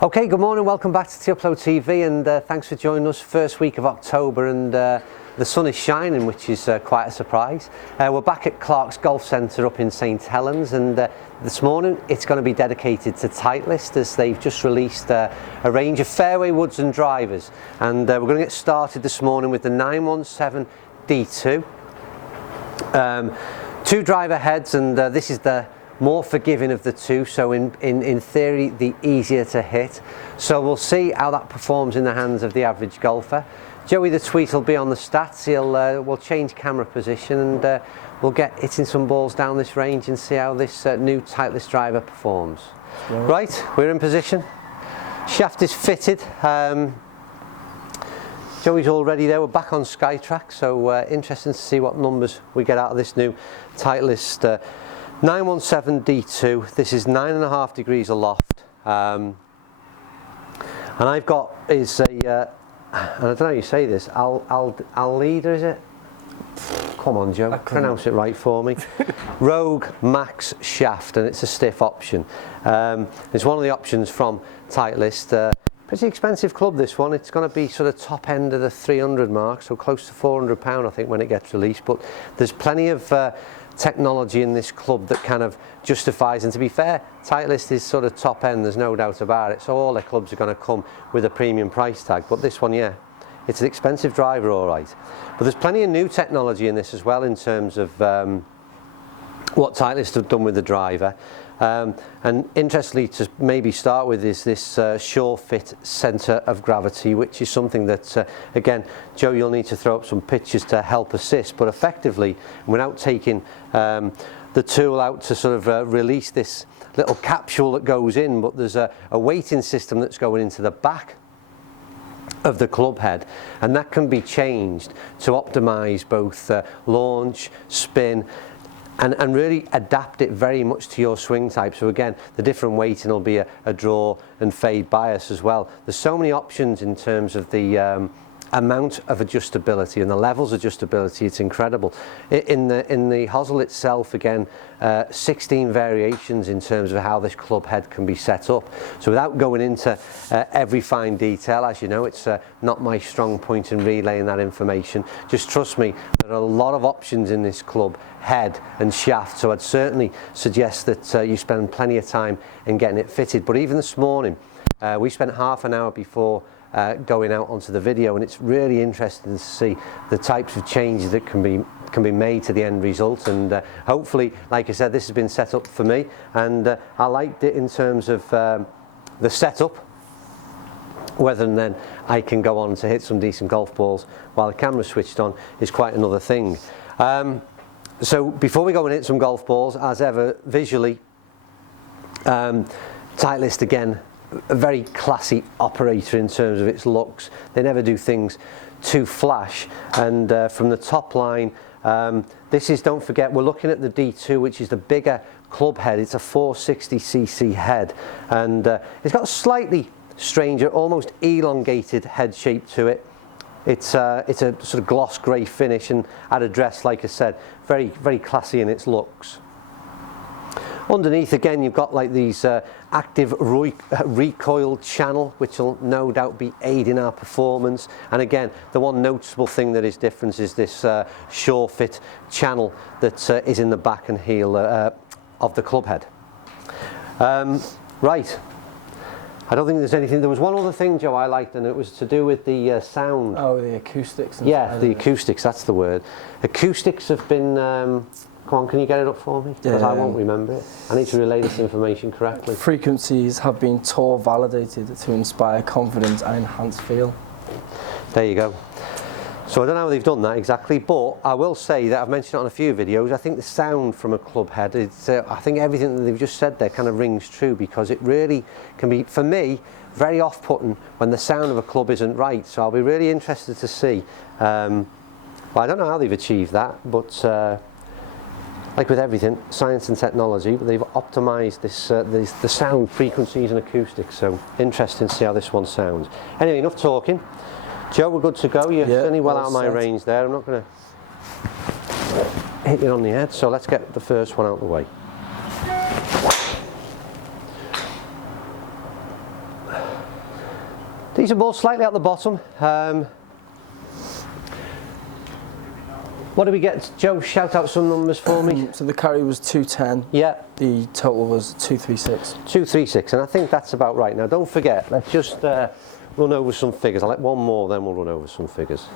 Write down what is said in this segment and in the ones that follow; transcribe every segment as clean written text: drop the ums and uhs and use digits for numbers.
Okay, good morning, welcome back to Titleist TV, and thanks for joining us. First week of October, and the sun is shining, which is quite a surprise. We're back at Clark's Golf Centre up in St Helens, and this morning it's going to be dedicated to Titleist, as they've just released a range of fairway woods and drivers. And we're going to get started this morning with the 917 D2. Two driver heads, and this is the more forgiving of the two, so in theory the easier to hit. So we'll see how that performs in the hands of the average golfer. Joey the Tweet will be on the stats. We'll change camera position, and we'll get hitting some balls down this range and see how this new Titleist driver performs. Right, we're in position. Shaft is fitted. Joey's already there. We're back on SkyTrack, so interesting to see what numbers we get out of this new Titleist 917 D2. This is 9.5 degrees aloft, and I've got is a and I don't know how you say this, Al leader, is it? Come on, Joe, pronounce it right for me. Rogue Max shaft, and it's a stiff option. It's one of the options from Titleist. Pretty expensive club, this one. It's going to be sort of top end of the 300 mark, so close to £400 I think when it gets released. But there's plenty of technology in this club that kind of justifies, and to be fair, Titleist is sort of top end, there's no doubt about it, so all their clubs are going to come with a premium price tag. But this one, yeah, it's an expensive driver, all right, but there's plenty of new technology in this as well, in terms of what Titleist have done with the driver. And interestingly, to maybe start with, is this Sure Fit centre of gravity, which is something that, again, Joe, you'll need to throw up some pictures to help assist, but effectively, without taking the tool out to sort of release this little capsule that goes in, but there's a weighting system that's going into the back of the club head, and that can be changed to optimise both launch, spin, and really adapt it very much to your swing type. So again, the different weighting will be a draw and fade bias as well. There's so many options in terms of the amount of adjustability and the levels of adjustability. It's incredible. In the hosel itself, again, 16 variations in terms of how this club head can be set up. So without going into every fine detail, as you know, it's not my strong point in relaying that information. Just trust me, there are a lot of options in this club head and shaft, so I'd certainly suggest that you spend plenty of time in getting it fitted. But even this morning, we spent half an hour before going out onto the video, and it's really interesting to see the types of changes that can be made to the end result. And hopefully, like I said, this has been set up for me, and I liked it in terms of the setup. Whether and then I can go on to hit some decent golf balls while the camera's switched on is quite another thing. So before we go and hit some golf balls, as ever, visually, Titleist, again, a very classy operator in terms of its looks. They never do things too flash. And from the top line, this is, don't forget, we're looking at the D2, which is the bigger club head. It's a 460cc head, and it's got a slightly stranger, almost elongated head shape to it. It's a sort of gloss grey finish, and at address, like I said, very, very classy in its looks. Underneath, again, you've got like these active recoil channel, which will no doubt be aiding our performance. And again, the one noticeable thing that is different is this Sure Fit channel that is in the back and heel of the club head. Right. I don't think there's anything. There was one other thing, Joe, I liked, and it was to do with the sound. Oh, the acoustics. Yeah, the acoustics, that's the word. Acoustics have been, come on, can you get it up for me? Because I won't remember it. I need to relay this information correctly. Frequencies have been tour validated to inspire confidence and enhance feel. There you go. So I don't know how they've done that exactly, but I will say that I've mentioned it on a few videos. I think the sound from a club head, I think everything that they've just said there kind of rings true, because it really can be, for me, very off-putting when the sound of a club isn't right. So I'll be really interested to see. Well, I don't know how they've achieved that, but like with everything, science and technology, but they've optimised the sound frequencies and acoustics. So interesting to see how this one sounds. Anyway, enough talking. Joe, we're good to go. You're certainly well out of my range there. I'm not going to hit you on the head, so let's get the first one out of the way. Decent ball, slightly at the bottom. What do we get? Joe, shout out some numbers for me. So the carry was 210. Yeah. The total was 236. 236, and I think that's about right. Now don't forget, let's just run over some figures. I'll let one more, then we'll run over some figures.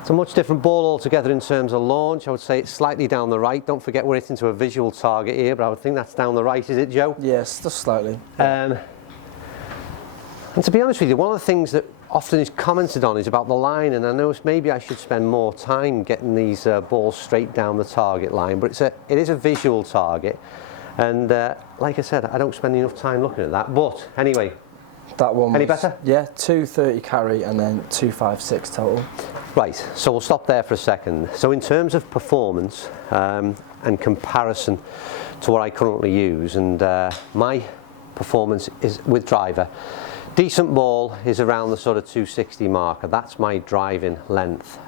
It's a much different ball altogether in terms of launch. I would say it's slightly down the right. Don't forget we're hitting to a visual target here, but I would think that's down the right, is it, Joe? Yes, just slightly. And to be honest with you, one of the things that often is commented on is about the line, and I know maybe I should spend more time getting these balls straight down the target line, but it is a visual target, and like I said, I don't spend enough time looking at that. But anyway, that one was, any better? Yeah, 230 carry and then 256 total. Right, so we'll stop there for a second. So in terms of performance and comparison to what I currently use, and my performance is with driver. Decent ball is around the sort of 260 marker. That's my driving length.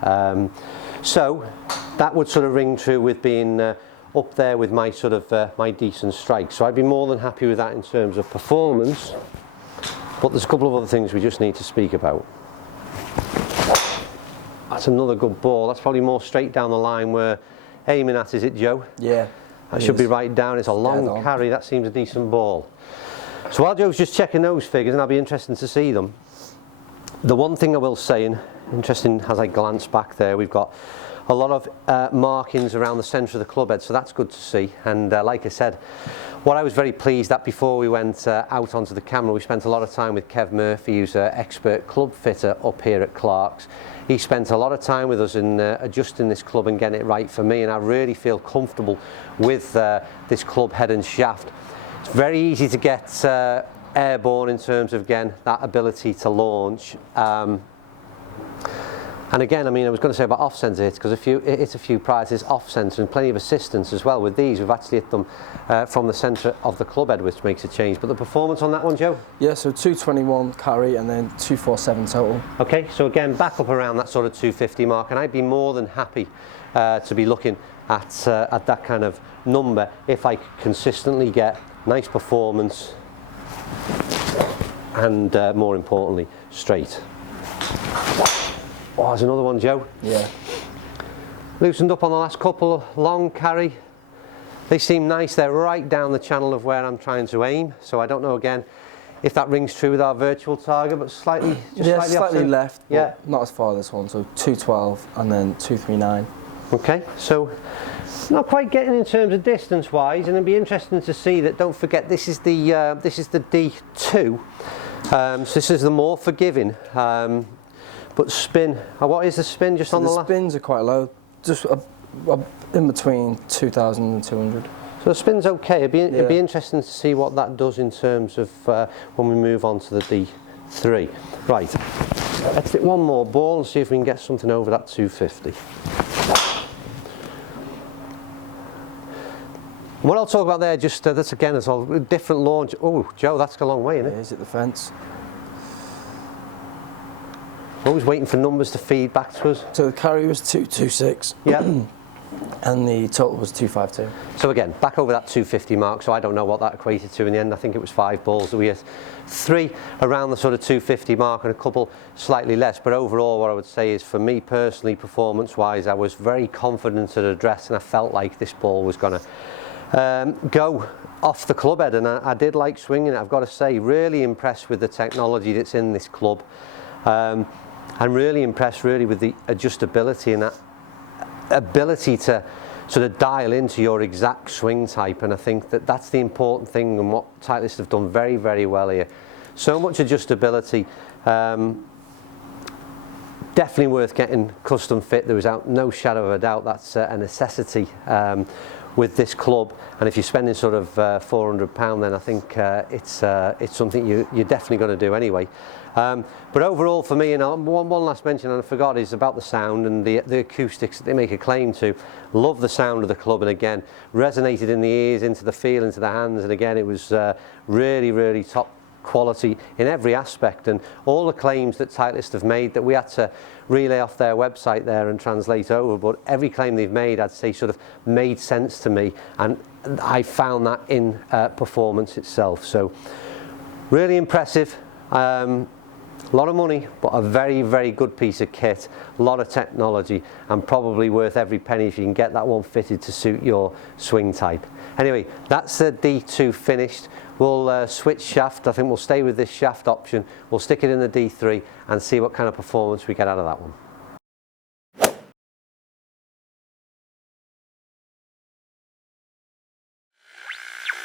So that would sort of ring true with being up there with my sort of my decent strike. So I'd be more than happy with that in terms of performance. But there's a couple of other things we just need to speak about. That's another good ball. That's probably more straight down the line we're aiming at, is it, Joe? Yeah. That should be right down. It's a long carry. That seems a decent ball. So while Joe's just checking those figures, and I'll be interested to see them, the one thing I will say, and interesting as I glance back there, we've got a lot of markings around the centre of the club head, so that's good to see. And like I said, what I was very pleased that before we went out onto the camera, we spent a lot of time with Kev Murphy, who's an expert club fitter up here at Clark's. He spent a lot of time with us in adjusting this club and getting it right for me, and I really feel comfortable with this club head and shaft. It's very easy to get airborne in terms of, again, that ability to launch. And again, I mean, I was going to say about off-centre hits, because it's a few prizes off-centre and plenty of assistance as well. With these, we've actually hit them from the centre of the club head, which makes a change. But the performance on that one, Joe? Yeah, so 221 carry and then 247 total. Okay, so again, back up around that sort of 250 mark, and I'd be more than happy to be looking at that kind of number if I could consistently get nice performance and more importantly, straight. Oh, there's another one, Joe. Yeah. Loosened up on the last couple, long carry. They seem nice. They're right down the channel of where I'm trying to aim. So I don't know, again, if that rings true with our virtual target, but slightly, just slightly left, but yeah, not as far this one. So 212 and then 239. Okay, so not quite getting in terms of distance-wise, and it'd be interesting to see that. Don't forget, this is the D2, so this is the more forgiving. But spin, what is the spin just on the left? The spins are quite low, just in between 2,000 and 200. So the spin's okay. It'd be interesting to see what that does in terms of when we move on to the D3. Right, let's hit one more ball and see if we can get something over that 250. What I'll talk about there, just that's again, it's all different launch. Oh, Joe, that's a long way, isn't it? Yeah, is it the fence? Always waiting for numbers to feed back to us. So the carry was 226. Yeah. And the total was 252. So again, back over that 250 mark, so I don't know what that equated to in the end. I think it was 5 balls that we hit. 3 around the sort of 250 mark and a couple slightly less. But overall, what I would say is, for me personally, performance-wise, I was very confident at address, and I felt like this ball was going to go off the club head, and I did like swinging it. I've got to say, really impressed with the technology that's in this club. I'm really impressed really with the adjustability and that ability to sort of dial into your exact swing type, and I think that that's the important thing, and what Titleist have done very, very well here. So much adjustability. Definitely worth getting custom fit. There was no shadow of a doubt that's a necessity with this club, and if you're spending sort of £400, then I think it's something you're definitely going to do anyway. But overall for me, and one last mention, and I forgot, is about the sound and the acoustics that they make a claim to. Love the sound of the club, and again, resonated in the ears, into the feel, into the hands, and again, it was really, really top quality in every aspect, and all the claims that Titleist have made that we had to relay off their website there and translate over, but every claim they've made, I'd say, sort of made sense to me, and I found that in performance itself. So really impressive. A lot of money, but a very, very good piece of kit, a lot of technology, and probably worth every penny if you can get that one fitted to suit your swing type. Anyway, that's the D2 finished. We'll switch shaft. I think we'll stay with this shaft option. We'll stick it in the D3 and see what kind of performance we get out of that one.